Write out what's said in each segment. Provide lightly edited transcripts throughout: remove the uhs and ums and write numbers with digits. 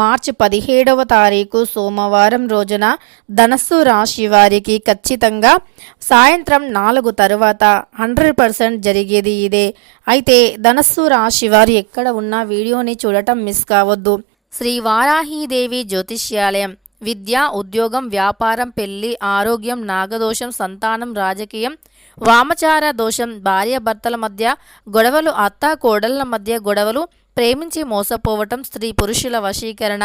మార్చి 17వ తారీఖు సోమవారం రోజున ధనస్సు రాశి వారికి ఖచ్చితంగా సాయంత్రం 4 తరువాత 100% జరిగేది ఇదే. అయితే ధనస్సు రాశి వారు ఎక్కడ ఉన్న వీడియోని చూడటం మిస్ కావద్దు. శ్రీ వారాహీదేవి జ్యోతిష్యాలయం విద్య, ఉద్యోగం, వ్యాపారం, పెళ్లి, ఆరోగ్యం, నాగదోషం, సంతానం, రాజకీయం, వామచార దోషం, భార్యాభర్తల మధ్య గొడవలు, అత్త కోడళ్ల మధ్య గొడవలు, ప్రేమించి మోసపోవటం, స్త్రీ పురుషుల వశీకరణ,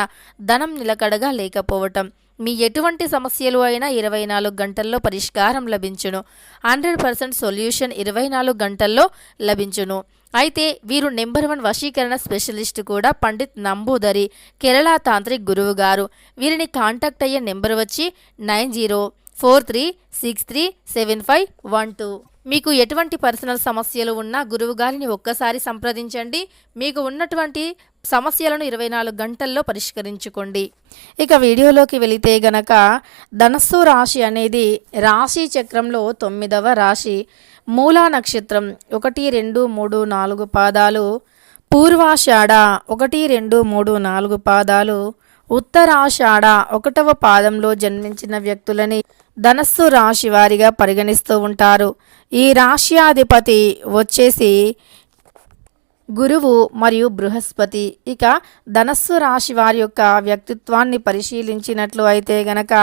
ధనం నిలకడగా లేకపోవటం, మీ ఎటువంటి సమస్యలు అయినా 24 గంటల్లో పరిష్కారం లభించును. 100% సొల్యూషన్ 24 గంటల్లో లభించును. అయితే వీరు నెంబర్ 1 వశీకరణ స్పెషలిస్ట్ కూడా పండిత్ నంబూదరి, కేరళ తాంత్రిక్ గురువు గారు. వీరిని కాంటాక్ట్ అయ్యే నెంబర్ వచ్చి 9043637512. మీకు ఎటువంటి పర్సనల్ సమస్యలు ఉన్నా గురువుగారిని ఒక్కసారి సంప్రదించండి. మీకు ఉన్నటువంటి సమస్యలను 24 గంటల్లో పరిష్కరించుకోండి. ఇక వీడియోలోకి వెళితే గనక ధనస్సు రాశి అనేది రాశి చక్రంలో 9వ రాశి. మూలా నక్షత్రం 1, 2, 3, 4 పాదాలు, పూర్వాషాఢ 1, 2, 3, 4 పాదాలు, ఉత్తరాషాఢ 1వ పాదంలో జన్మించిన వ్యక్తులని ధనస్సు రాశి వారిగా పరిగణిస్తూ ఉంటారు. ఈ రాశ్యాధిపతి వచ్చేసి గురువు మరియు బృహస్పతి. ఇక ధనస్సు రాశి వారి యొక్క వ్యక్తిత్వాన్ని పరిశీలించినట్లు అయితే గనక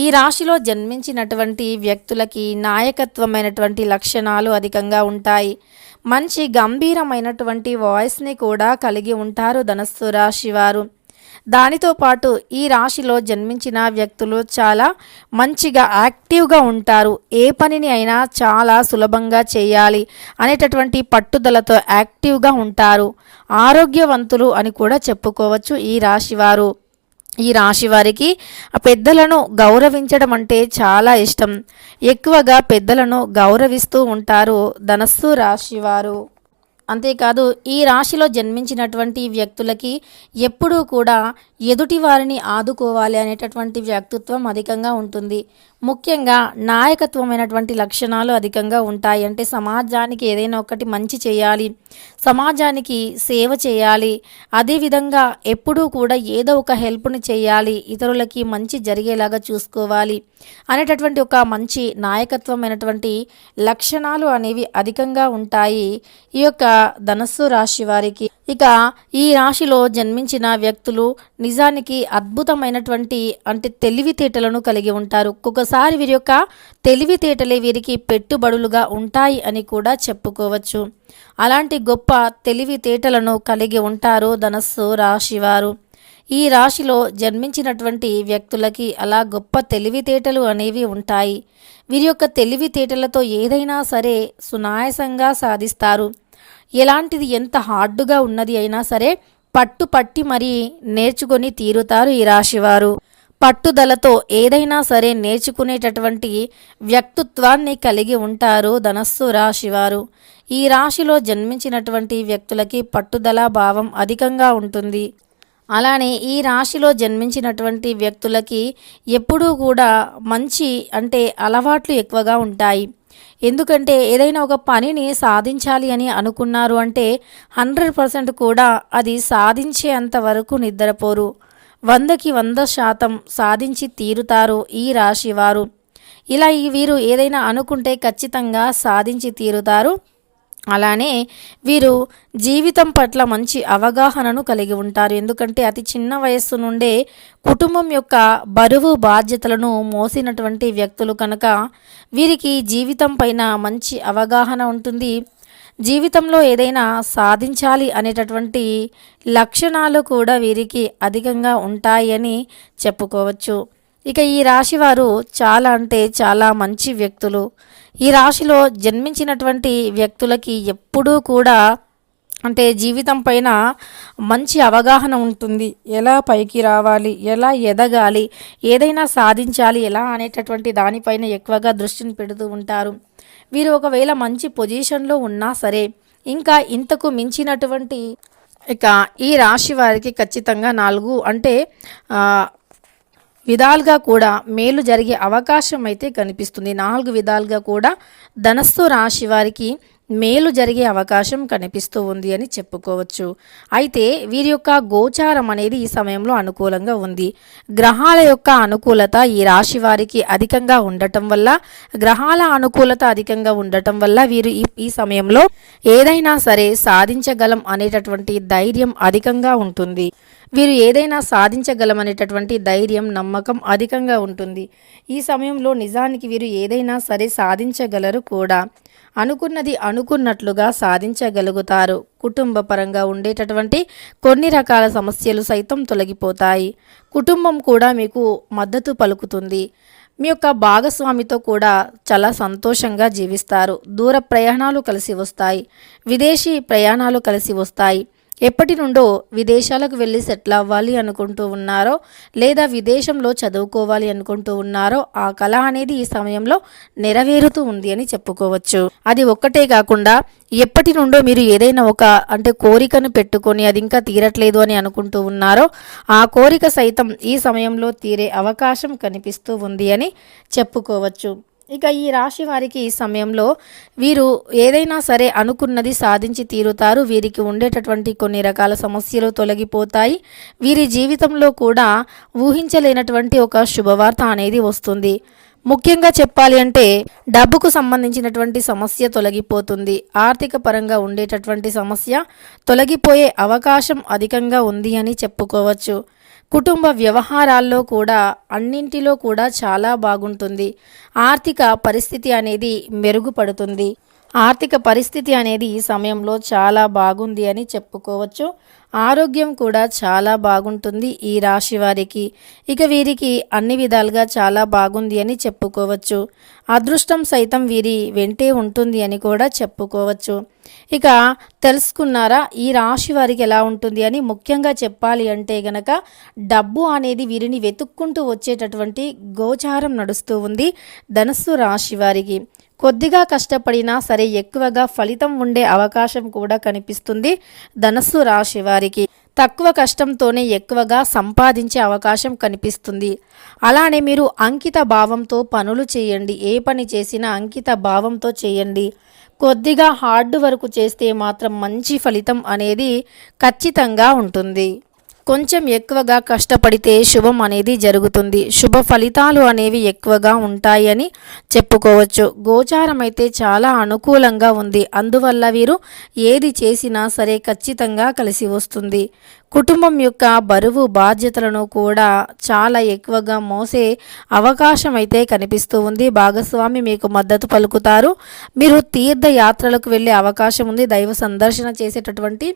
ఈ రాశిలో జన్మించినటువంటి వ్యక్తులకి నాయకత్వమైనటువంటి లక్షణాలు అధికంగా ఉంటాయి. మంచి గంభీరమైనటువంటి వాయిస్ని కూడా కలిగి ఉంటారు ధనస్సు రాశి వారు. దానితో పాటు ఈ రాశిలో జన్మించిన వ్యక్తులు చాలా మంచిగా యాక్టివ్గా ఉంటారు. ఏ పనిని అయినా చాలా సులభంగా చేయాలి అనేటటువంటి పట్టుదలతో యాక్టివ్గా ఉంటారు. ఆరోగ్యవంతులు అని కూడా చెప్పుకోవచ్చు ఈ రాశివారు. ఈ రాశి వారికి పెద్దలను గౌరవించడం అంటే చాలా ఇష్టం. ఎక్కువగా పెద్దలను గౌరవిస్తూ ఉంటారు ధనస్సు రాశివారు. అంతేకాదు ఈ రాశిలో జన్మించినటువంటి వ్యక్తులకి ఎప్పుడూ కూడా ఎదుటి వారిని ఆదుకోవాలి అనేటటువంటి వ్యక్తిత్వం అధికంగా ఉంటుంది. ముఖ్యంగా నాయకత్వమైనటువంటి లక్షణాలు అధికంగా ఉంటాయి. అంటే సమాజానికి ఏదైనా ఒకటి మంచి చేయాలి, సమాజానికి సేవ చేయాలి, అదేవిధంగా ఎప్పుడూ కూడా ఏదో ఒక హెల్ప్ని చేయాలి, ఇతరులకి మంచి జరిగేలాగా చూసుకోవాలి అనేటటువంటి ఒక మంచి నాయకత్వమైనటువంటి లక్షణాలు అనేవి అధికంగా ఉంటాయి ఈ యొక్క ధనస్సు రాశి వారికి. ఇక ఈ రాశిలో జన్మించిన వ్యక్తులు నిజానికి అద్భుతమైనటువంటి అంటే తెలివితేటలను కలిగి ఉంటారు. ఒక్కొక్కసారి వీరి యొక్క తెలివితేటలే వీరికి పెట్టుబడులుగా ఉంటాయి అని కూడా చెప్పుకోవచ్చు. అలాంటి గొప్ప తెలివితేటలను కలిగి ఉంటారు ధనస్సు రాశివారు. ఈ రాశిలో జన్మించినటువంటి వ్యక్తులకి అలా గొప్ప తెలివితేటలు అనేవి ఉంటాయి. వీరి యొక్క తెలివితేటలతో ఏదైనా సరే సునాయాసంగా సాధిస్తారు. ఎలాంటిది ఎంత హార్డుగా ఉన్నది అయినా సరే పట్టుపట్టి మరీ నేర్చుకొని తీరుతారు ఈ రాశివారు. పట్టుదలతో ఏదైనా సరే నేర్చుకునేటటువంటి వ్యక్తిత్వాన్ని కలిగి ఉంటారు ధనస్సు రాశివారు. ఈ రాశిలో జన్మించినటువంటి వ్యక్తులకి పట్టుదల భావం అధికంగా ఉంటుంది. అలానే ఈ రాశిలో జన్మించినటువంటి వ్యక్తులకి ఎప్పుడూ కూడా మంచి అంటే అలవాట్లు ఎక్కువగా ఉంటాయి. ఎందుకంటే ఏదైనా ఒక పనిని సాధించాలి అని అనుకున్నారు అంటే 100% కూడా అది సాధించేంత వరకు నిద్రపోరు. 100కి 100% సాధించి తీరుతారు ఈ రాశివారు. ఇలా వీరు ఏదైనా అనుకుంటే ఖచ్చితంగా సాధించి తీరుతారు. అలానే వీరు జీవితం పట్ల మంచి అవగాహనను కలిగి ఉంటారు. ఎందుకంటే అతి చిన్న వయస్సు నుండే కుటుంబం యొక్క బరువు బాధ్యతలను మోసినటువంటి వ్యక్తులు కనుక వీరికి జీవితం పైన మంచి అవగాహన ఉంటుంది. జీవితంలో ఏదైనా సాధించాలి అనేటటువంటి లక్షణాలు కూడా వీరికి అధికంగా ఉంటాయని చెప్పుకోవచ్చు. ఇక ఈ రాశివారు చాలా అంటే చాలా మంచి వ్యక్తులు. ఈ రాశిలో జన్మించినటువంటి వ్యక్తులకి ఎప్పుడూ కూడా అంటే జీవితం పైన మంచి అవగాహన ఉంటుంది. ఎలా పైకి రావాలి, ఎలా ఎదగాలి, ఏదైనా సాధించాలి ఎలా అనేటటువంటి దానిపైన ఎక్కువగా దృష్టిని పెడుతూ ఉంటారు. వీరు ఒకవేళ మంచి పొజిషన్లో ఉన్నా సరే ఇంకా ఇంతకు మించినటువంటి ఇక ఈ రాశి వారికి ఖచ్చితంగా 4 అంటే విధాలుగా కూడా మేలు జరిగే అవకాశం అయితే కనిపిస్తుంది. 4 విధాలుగా కూడా ధనస్సు రాశి వారికి మేలు జరిగే అవకాశం కనిపిస్తూ ఉంది అని చెప్పుకోవచ్చు. అయితే వీరి యొక్క గోచారం అనేది ఈ సమయంలో అనుకూలంగా ఉంది. గ్రహాల యొక్క అనుకూలత ఈ రాశి వారికి అధికంగా ఉండటం వల్ల, గ్రహాల అనుకూలత అధికంగా ఉండటం వల్ల వీరు ఈ సమయంలో ఏదైనా సరే సాధించగలం అనేటటువంటి ధైర్యం అధికంగా ఉంటుంది. వీరు ఏదైనా సాధించగలం అనేటటువంటి ధైర్యం, నమ్మకం అధికంగా ఉంటుంది. ఈ సమయంలో నిజానికి వీరు ఏదైనా సరే సాధించగలరు కూడా. అనుకున్నది అనుకున్నట్లుగా సాధించగలుగుతారు. కుటుంబ పరంగా ఉండేటటువంటి కొన్ని రకాల సమస్యలు సైతం తొలగిపోతాయి. కుటుంబం కూడా మీకు మద్దతు పలుకుతుంది. మీ యొక్క భాగస్వామితో కూడా చాలా సంతోషంగా జీవిస్తారు. దూర ప్రయాణాలు కలిసి వస్తాయి. విదేశీ ప్రయాణాలు కలిసి వస్తాయి. ఎప్పటి నుండో విదేశాలకు వెళ్ళి సెటిల్ అవ్వాలి అనుకుంటూ ఉన్నారో, లేదా విదేశంలో చదువుకోవాలి అనుకుంటూ ఉన్నారో ఆ కళ అనేది ఈ సమయంలో నెరవేరుతూ ఉంది అని చెప్పుకోవచ్చు. అది ఒక్కటే కాకుండా ఎప్పటి నుండో మీరు ఏదైనా కోరికను పెట్టుకొని అది ఇంకా తీరట్లేదు అని అనుకుంటూ ఉన్నారో ఆ కోరిక సైతం ఈ సమయంలో తీరే అవకాశం కనిపిస్తూ ఉంది అని చెప్పుకోవచ్చు. ఇక ఈ రాశి వారికి ఈ సమయంలో వీరు ఏదైనా సరే అనుకున్నది సాధించి తీరుతారు. వీరికి ఉండేటటువంటి కొన్ని రకాల సమస్యలు తొలగిపోతాయి. వీరి జీవితంలో కూడా ఊహించలేనటువంటి ఒక శుభవార్త అనేది వస్తుంది. ముఖ్యంగా చెప్పాలి అంటే డబ్బుకు సంబంధించినటువంటి సమస్య తొలగిపోతుంది. ఆర్థిక పరంగా ఉండేటటువంటి సమస్య తొలగిపోయే అవకాశం అధికంగా ఉంది అని చెప్పుకోవచ్చు. కుటుంబ వ్యవహారాల్లో కూడా అన్నింటిలో కూడా చాలా బాగుంటుంది. ఆర్థిక పరిస్థితి అనేది మెరుగుపడుతుంది. ఆర్థిక పరిస్థితి అనేది ఈ సమయంలో చాలా బాగుంది అని చెప్పుకోవచ్చు. ఆరోగ్యం కూడా చాలా బాగుంటుంది ఈ రాశి వారికి. ఇక వీరికి అన్ని విధాలుగా చాలా బాగుంది అని చెప్పుకోవచ్చు. అదృష్టం సైతం వీరి వెంటే ఉంటుంది అని కూడా చెప్పుకోవచ్చు. ఇక తెలుసుకున్నారా ఈ రాశి వారికి ఎలా ఉంటుంది అని? ముఖ్యంగా చెప్పాలి అంటే గనక డబ్బు అనేది వీరిని వెతుక్కుంటూ వచ్చేటటువంటి గోచారం నడుస్తూ ఉంది ధనుస్సు రాశి వారికి. కొద్దిగా కష్టపడినా సరే ఎక్కువగా ఫలితం ఉండే అవకాశం కూడా కనిపిస్తుంది ధనుస్సు రాశి వారికి. తక్కువ కష్టంతోనే ఎక్కువగా సంపాదించే అవకాశం కనిపిస్తుంది. అలానే మీరు అంకిత భావంతో పనులు చేయండి. ఏ పని చేసినా అంకిత భావంతో చేయండి. కొద్దిగా హార్డ్ వర్క్ చేస్తే మాత్రం మంచి ఫలితం అనేది ఖచ్చితంగా ఉంటుంది. కొంచెం ఎక్కువగా కష్టపడితే శుభం అనేది జరుగుతుంది. శుభ ఫలితాలు అనేవి ఎక్కువగా ఉంటాయని చెప్పుకోవచ్చు. గోచారం అయితే చాలా అనుకూలంగా ఉంది. అందువల్ల వీరు ఏది చేసినా సరే ఖచ్చితంగా కలిసి వస్తుంది. కుటుంబం యొక్క బరువు బాధ్యతలను కూడా చాలా ఎక్కువగా మోసే అవకాశం అయితే కనిపిస్తూ ఉంది. భాగస్వామి మీకు మద్దతు పలుకుతారు. మీరు తీర్థయాత్రలకు వెళ్ళే అవకాశం ఉంది. దైవ సందర్శన చేసేటటువంటి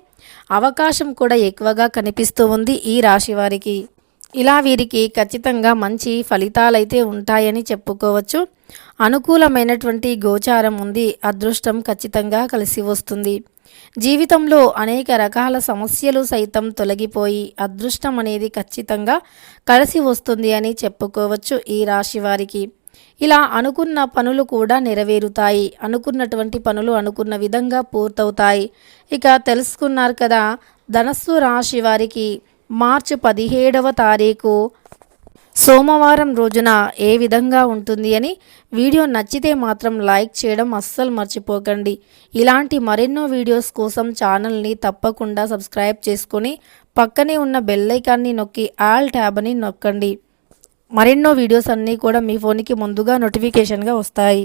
అవకాశం కూడా ఎక్కువగా కనిపిస్తూ ఉంది ఈ రాశి వారికి. ఇలా వీరికి ఖచ్చితంగా మంచి ఫలితాలైతే ఉంటాయని చెప్పుకోవచ్చు. అనుకూలమైనటువంటి గోచారం ఉంది. అదృష్టం ఖచ్చితంగా కలిసి వస్తుంది. జీవితంలో అనేక రకాల సమస్యలు సైతం తొలగిపోయి అదృష్టం అనేది ఖచ్చితంగా కలిసి వస్తుంది అని చెప్పుకోవచ్చు ఈ రాశి వారికి. ఇలా అనుకున్న పనులు కూడా నెరవేరుతాయి. అనుకున్నటువంటి పనులు అనుకున్న విధంగా పూర్తవుతాయి. ఇక తెలుసుకున్నారు కదా ధనుస్సు రాశి వారికి మార్చి 17వ తారీఖు సోమవారం రోజున ఏ విధంగా ఉంటుంది అని. వీడియో నచ్చితే మాత్రం లైక్ చేయడం అస్సలు మర్చిపోకండి. ఇలాంటి మరెన్నో వీడియోస్ కోసం ఛానల్ని తప్పకుండా సబ్స్క్రైబ్ చేసుకొని పక్కనే ఉన్న బెల్ ఐకాన్ని నొక్కి ఆల్ ట్యాబ్ అని నొక్కండి. మరెన్నో వీడియోస్ అన్నీ కూడా మీ ఫోన్కి ముందుగా నోటిఫికేషన్గా వస్తాయి.